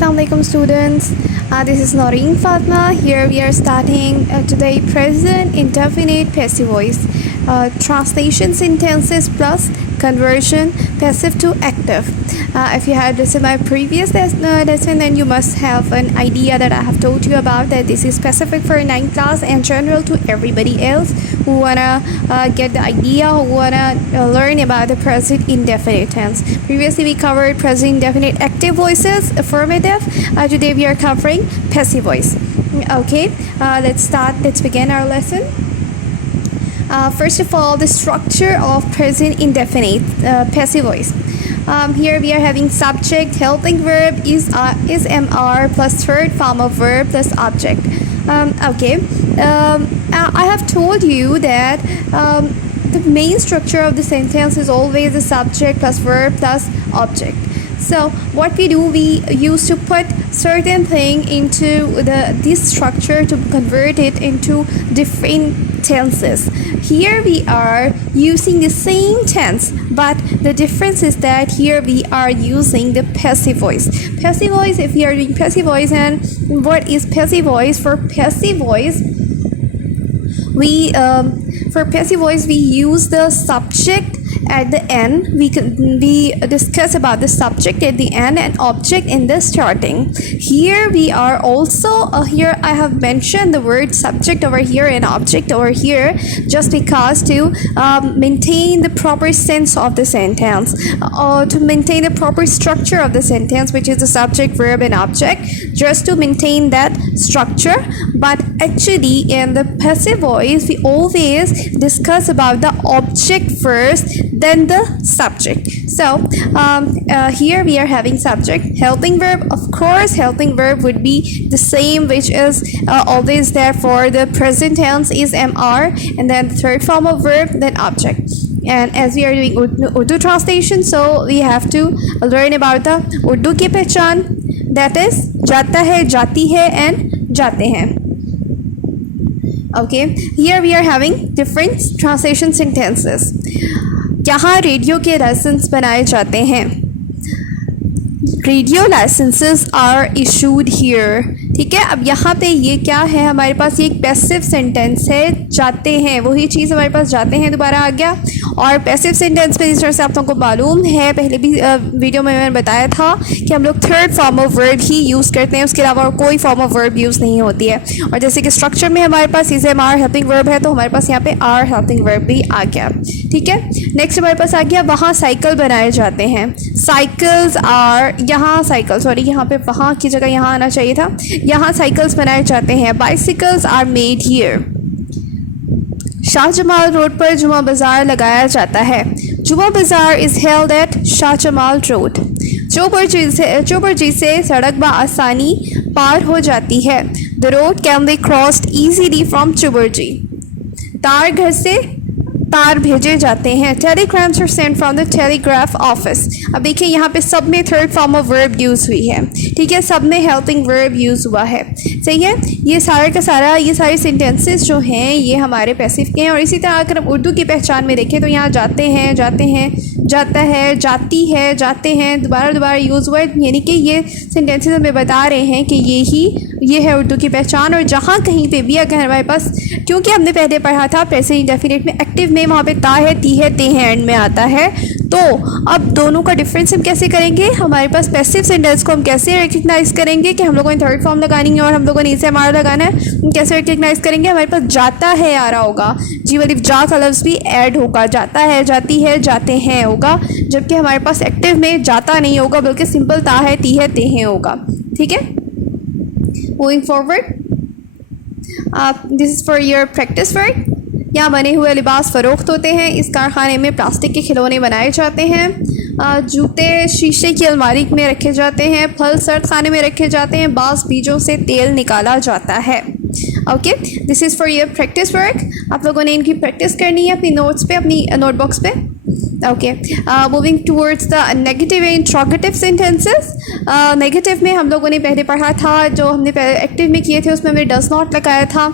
Assalamualaikum students. This is Noreen Fatima. Here we are starting today present indefinite passive voice. Translation sentences plus conversion passive to active. If you had listened my previous lesson, then you must have an idea that I have told you about that this is specific for 9th class and general to everybody else who wanna get the idea, who wanna learn about the present indefinite tense. Previously we covered present indefinite active voices, affirmative. Today we are covering passive voice. Okay, let's begin our lesson. First of all, the structure of present indefinite passive voice. Here we are having subject, helping verb is MR plus third form of verb plus object. I have told you that the main structure of the sentence is always the subject plus verb plus object. So what we do, we used to put certain thing into this structure to convert it into different tenses. Here we are using the same tense, but the difference is that here we are using the passive voice. Passive voice, if we are doing passive voice, and what is passive voice? For passive voice, we use the subject at the end. We discuss about the subject at the end and object in the starting. Here we are also here I have mentioned the word subject over here and object over here just because to maintain the proper sense of the sentence, or to maintain the proper structure of the sentence, which is the subject, verb and object, just to maintain that structure. But actually in the passive voice we always discuss about the object first, then the subject. So here we are having subject, helping verb. Of course helping verb would be the same, which is always there for the present tense is MR, and then the third form of verb, then object. And as we are doing Urdu translation, so we have to learn about the Urdu की पहचान, that is जाता है, जाती है and जाते हैं. Okay, here we are having different translation sentences. यहाँ radio के लाइसेंस बनाए जाते हैं. Radio licences are issued here. ठीक है, अब यहाँ पे ये क्या है, हमारे पास ये एक पैसिव सेंटेंस है, जाते हैं, वही चीज़ हमारे पास जाते हैं दोबारा आ गया. और पैसिव सेंटेंस पे जिस तरह से आप लोगों को मालूम है, पहले भी वीडियो में मैंने बताया था कि हम लोग third form of verb he use करते हैं, उसके अलावा और कोई फॉर्म ऑफ वर्ब यूज़ नहीं होती है. और जैसे कि स्ट्रक्चर में हमारे पास is am are helping verb है, तो हमारे पास यहाँ पे आर हेल्पिंग वर्ब भी आ गया. ठीक है, नेक्स्ट हमारे पास आ गया वहाँ साइकिल बनाए जाते हैं. साइकिल्स आर, यहाँ साइकिल, सॉरी यहाँ पे वहाँ की जगह यहाँ आना चाहिए था, यहाँ साइकिल्स बनाए जाते हैं. Bicycles are made here. Shahjamal road पर जुमा बाज़ार लगाया जाता है. Juma bazaar is held at Shahjamal road. Chauburji से सड़क बआसानी पार हो जाती है. The road can be crossed easily from Chauburji. तार घर से तार भेजे जाते हैं. Telegrams are sent from the telegraph office. अब देखिए यहाँ पे सब में third form of verb use हुई है. ठीक है, सब में हेल्पिंग वर्ब यूज़ हुआ है. सही है, ये सारा का सारा, ये सारे सेंटेंसेस जो हैं ये हमारे पैसिव के हैं. और इसी तरह अगर हम उर्दू की पहचान में देखें तो यहाँ जाते हैं, जाते हैं, जाता है, जाती है, जाते हैं, दोबारा यूज़ हुआ है. यानी कि ये सेंटेंसेस हमें बता रहे हैं कि ये है उर्दू की पहचान. और जहाँ कहीं पे भी अगर हमारे पास, क्योंकि हमने पहले पढ़ा था प्रेजेंट इंडेफिनिट में एक्टिव में वहाँ पे ता है, ती है, ते हैं एंड में आता है, तो अब दोनों का डिफरेंस हम कैसे करेंगे, हमारे पास पैसिव सेंटेंस को हम कैसे रिकग्नाइज करेंगे कि हम लोगों ने थर्ड फॉर्म लगानी है और हम लोगों ने इसे हमारा लगाना है. हम कैसे रिकग्नाइज करेंगे, हमारे पास जाता है आ रहा होगा, जी वाली जा का लफ्ज़ भी ऐड होगा, जाता है, जाती है, जाते हैं होगा, जबकि हमारे पास एक्टिव में जाता नहीं होगा बल्कि सिंपल ता है, ती है, ते हैं होगा. ठीक है, moving forward, this is for your practice work. यहाँ बने हुए लिबास फ़रोख्त होते हैं. इस कारखाने में प्लास्टिक के खिलौने बनाए जाते हैं. जूते शीशे की अलमारी में रखे जाते हैं. फल सर्द खाने में रखे जाते हैं. बाँस बीजों से तेल निकाला जाता है. Okay, this is for your practice work. आप लोगों ने इनकी प्रैक्टिस करनी है अपनी नोट्स पे, अपनी नोटबुक्स पे. Okay, moving towards the negative interrogative sentences. Negative में हम लोगों ने पहले पढ़ा था, जो हमने एक्टिव में किए थे उसमें हमने डज नॉट लगाया था.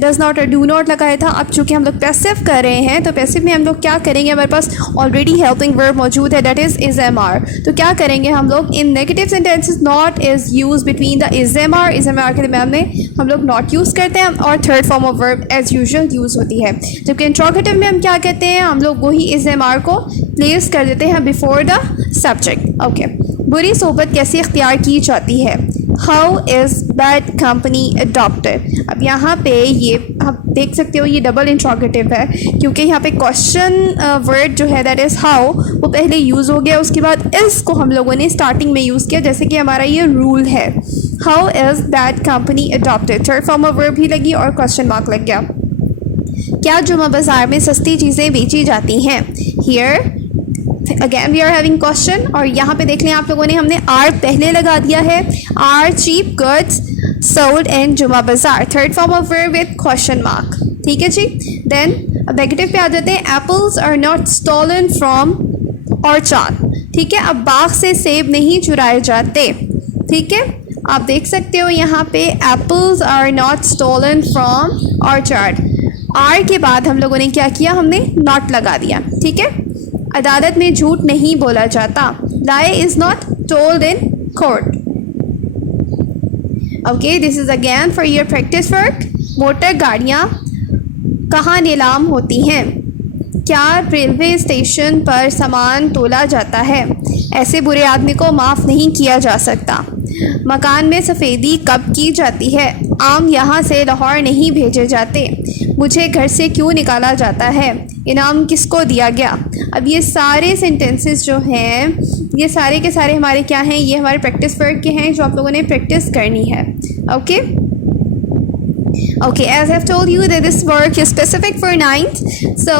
डज नॉट और डू नॉट लगाया था। अब चूँकि हम लोग पैसिव कर रहे हैं तो पैसिव में हम लोग क्या करेंगे, हमारे पास ऑलरेडी हेल्पिंग वर्ब मौजूद है, दैट इज एम आर। तो क्या करेंगे हम लोग, इन negative sentences not is use between the is am are के दरम्यान में हम लोग नॉट यूज़ करते हैं और third form of verb as usual use होती है। जबकि इंट्रोगेटिव में हम क्या कहते हैं, हम लोग वही इज एम आर को प्लेस कर देते हैं बिफोर द सब्जेक्ट। ओके, बुरी सोबत कैसे इख्तियार की जाती है, how is bad company adopted. अब यहाँ पे ये आप देख सकते हो, ये डबल इंट्रोगेटिव है क्योंकि यहाँ पे क्वेश्चन वर्ड जो है दैट इज़ हाउ वो पहले यूज़ हो गया, उसके बाद इस को हम लोगों ने स्टार्टिंग में यूज़ किया, जैसे कि हमारा ये रूल है, how is bad company adopted, third form of verb भी लगी और क्वेश्चन मार्क लग गया। क्या जुमा बाज़ार में सस्ती चीज़ें बेची जाती हैं, here again we are having question और यहाँ पे देख लें आप लोगों ने, हमने आर पहले लगा दिया है, are cheap goods sold in जुमा बाजार, third form of verb with question mark. ठीक है जी। देन अब नेगेटिव पे आ जाते हैं, apples are not stolen from orchard. ठीक है, अब बाग से सेब नहीं चुराए जाते। ठीक है, आप देख सकते हो यहाँ पे apples are not stolen from orchard, are के बाद हम लोगों ने क्या किया, हमने नॉट लगा दिया। ठीक है, अदालत में झूठ नहीं बोला जाता, lie is not told in court. Okay, this is again for your practice work. Motor गाड़ियाँ कहाँ नीलाम होती हैं, क्या रेलवे स्टेशन पर सामान तोला जाता है, ऐसे बुरे आदमी को माफ़ नहीं किया जा सकता, मकान में सफ़ेदी कब की जाती है, आम यहाँ से लाहौर नहीं भेजे जाते, मुझे घर से क्यों निकाला जाता है, इनाम किसको दिया गया। अब ये सारे सेंटेंसेस जो हैं, ये सारे के सारे हमारे क्या हैं, ये हमारे प्रैक्टिस वर्क के हैं जो आप लोगों ने प्रैक्टिस करनी है। Okay Okay, as I've told you that this work is specific for 9th, so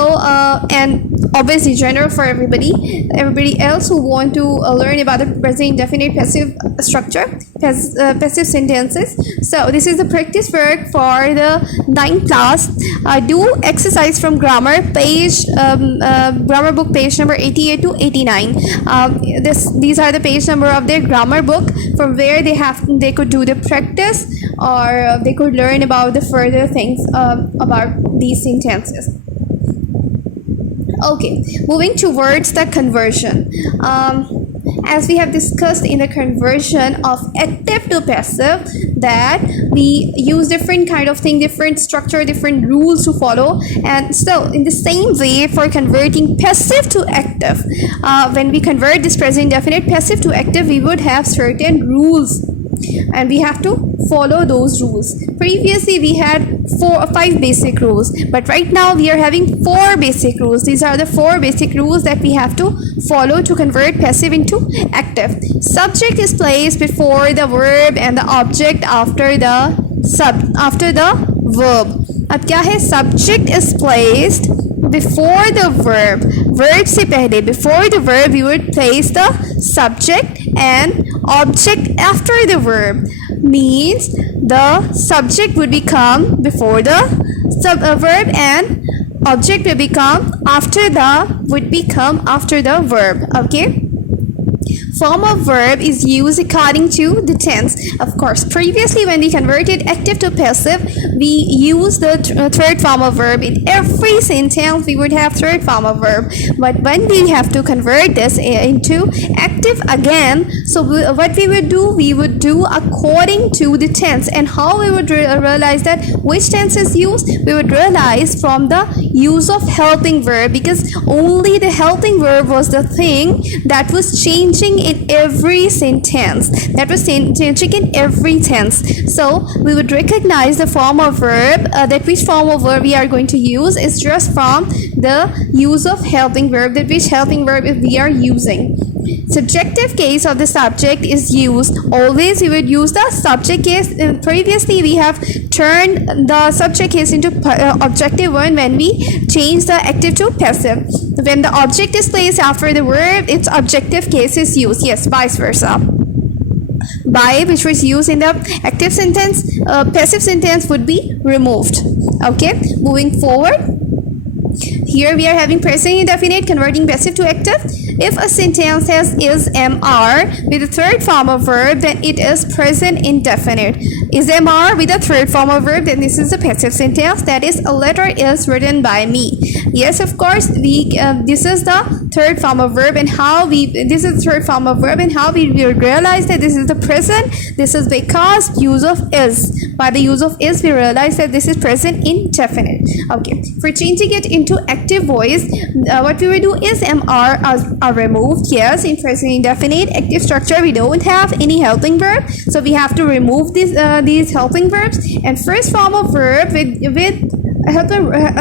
and obviously general for everybody else who want to learn about the present indefinite passive structure, passive sentences. So this is the practice work for the 9th class. Do exercise from grammar page, grammar book page number 88 to 89. These are the page number of their grammar book from where they could do the practice or they could learn about the further things about these sentences. Okay, moving towards the conversion. As we have discussed in the conversion of active to passive, that we use different kind of thing, different structure, different rules to follow. And so in the same way for converting passive to active, when we convert this present indefinite passive to active, we would have certain rules and we have to follow those rules. Previously we had 4 or 5 basic rules, but right now we are having 4 basic rules. These are the 4 basic rules that we have to follow to convert passive into active. Subject is placed before the verb and the object after the verb. अब क्या है, subject is placed before the verb. Verb से पहले, before the verb we would place the subject and object after the verb. Means the subject would become before the verb and object will become after the verb. Okay. Form of verb is used according to the tense. Of course, previously when we converted active to passive, we used the third form of verb. In every sentence, we would have third form of verb. But when we have to convert this into active again, so what we would do according to the tense. And how we would realize that which tense is used? We would realize from the use of helping verb, because only the helping verb was the thing that was changing in every sentence, that was changing in every tense. So we would recognize the form of verb, that which form of verb we are going to use is just from the use of helping verb, that which helping verb we are using. Subjective case of the subject is used. Always we would use the subject case. Previously we have turned the subject case into objective one when we change the active to passive. When the object is placed after the verb, its objective case is used. Yes, vice versa. By, which was used in the active sentence, passive sentence would be removed. Okay, moving forward. Here we are having present indefinite converting passive to active. If a sentence has is, am, are with the third form of verb, then it is present indefinite. is MR with a third form of verb, then this is a passive sentence, that is a letter is written by me. Yes, of course, this is the third form of verb, and how we will realize that this is the present. This is because use of is. By the use of is, we realize that this is present indefinite. Okay, for changing it into active voice, what we will do is MR are removed. Yes, in present indefinite active structure we don't have any helping verb, so we have to remove these helping verbs, and first form of verb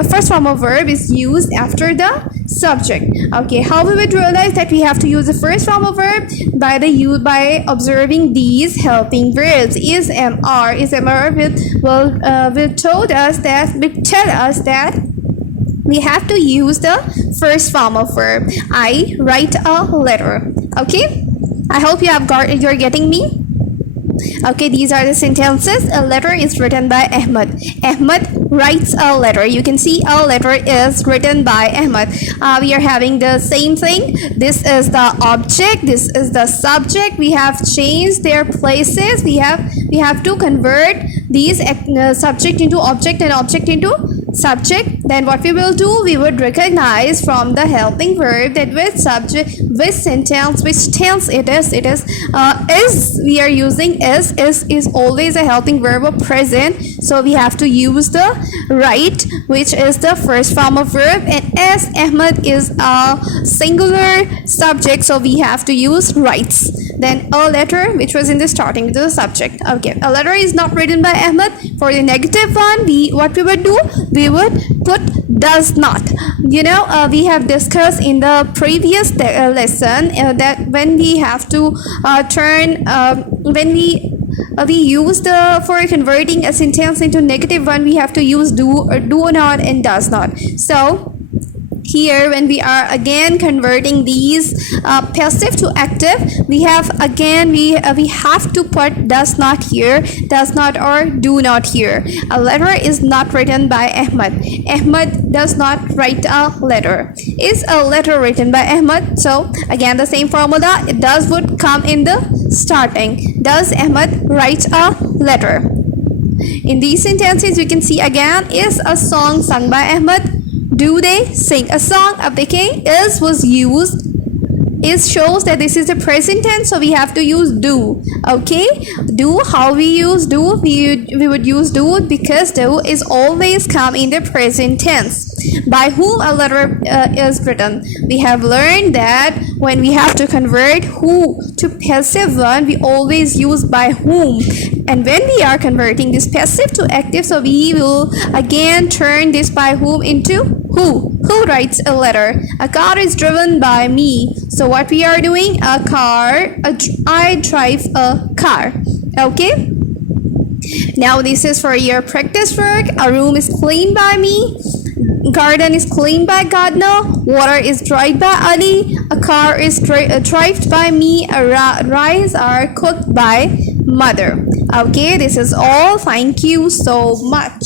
first form of verb is used after the subject. Okay, how we would realize that we have to use the first form of verb? By observing these helping verbs. Is MR will tell us that we have to use the first form of verb. I write a letter. Okay, I hope you're getting me. Okay, these are the sentences. A letter is written by Ahmed. Ahmed writes a letter. You can see a letter is written by Ahmed. We are having the same thing. This is the object. This is the subject. We have changed their places. We have to convert these subject into object and object into subject. Then what we will do, we would recognize from the helping verb that which subject, which sentence, which tense it is. It is we are using is always a helping verb of present, so we have to use the write, which is the first form of verb, and as Ahmed is a singular subject, so we have to use writes. Then a letter, which was in the starting, the subject. Okay, a letter is not written by Ahmed. For the negative one, what we would do, we would put does not. We have discussed in the previous lesson that when we have to when we use for converting a sentence into negative one, we have to use do or do not and does not. So here, when we are again converting these passive to active, we have to put does not here, does not or do not here. A letter is not written by Ahmed. Ahmed does not write a letter. Is a letter written by Ahmed? So again, the same formula. It does would come in the starting. Does Ahmed write a letter? In these sentences, you can see again, is a song sung by Ahmed? Do they sing a song? Okay, is was used. Is shows that this is the present tense, so we have to use do. Okay, do, how we use do? We would use do because do is always come in the present tense. By whom a letter is written. We have learned that when we have to convert who to passive one, we always use by whom. And when we are converting this passive to active, so we will again turn this by whom into who. Who writes a letter? A car is driven by me. So what we are doing? I drive a car. Okay. Now this is for your practice work. A room is cleaned by me. Garden is cleaned by gardener. Water is dried by Ali. A car is driven by me. Rice are cooked by mother. Okay, this is all. Thank you so much.